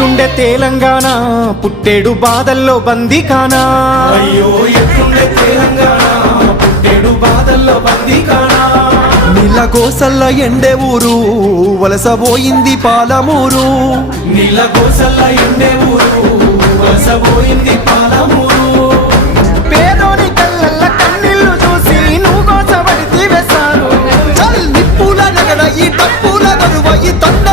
ఎట్లుండే తెలంగాణ పుట్టేడు బాధల్లో బందీకానా అయ్యో ఎట్లుండే తెలంగాణ పుట్టేడు బాధల్లో బందీకానా నీళ్ళ కోసల్ల ఎండే ఊరు వలసపోయింది పాలమూరు నీళ్ళ కోసల్ల ఎండే ఊరు వలసపోయింది పాలమూరు పేదోని కళ్ళల్ల కన్నీళ్లు చూసి నువ్వు కోసబడితే వేశారు చల్ నిప్పుల నగర ఈ డప్పుల గరువ ఈ తండ